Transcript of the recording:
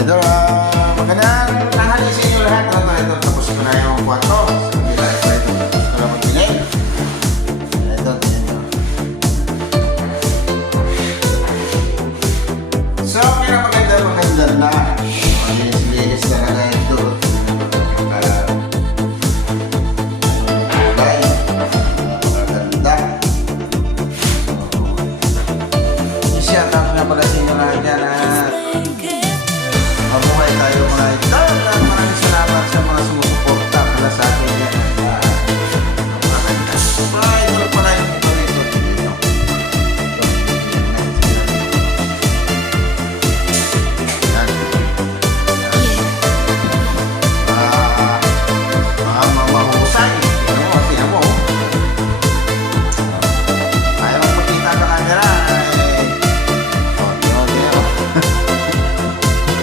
Idol, magandang tanghali sa inyo lahat. Ito, tapos ko na yung kwarto. Hindi tayo pa ito. Para magtingin. Ito, tingin nyo. So, maganda na. Linis talaga ito. Maganda. Isya, tama nga pala sa inyo lahat yan. Mabuhay tayo mga idol.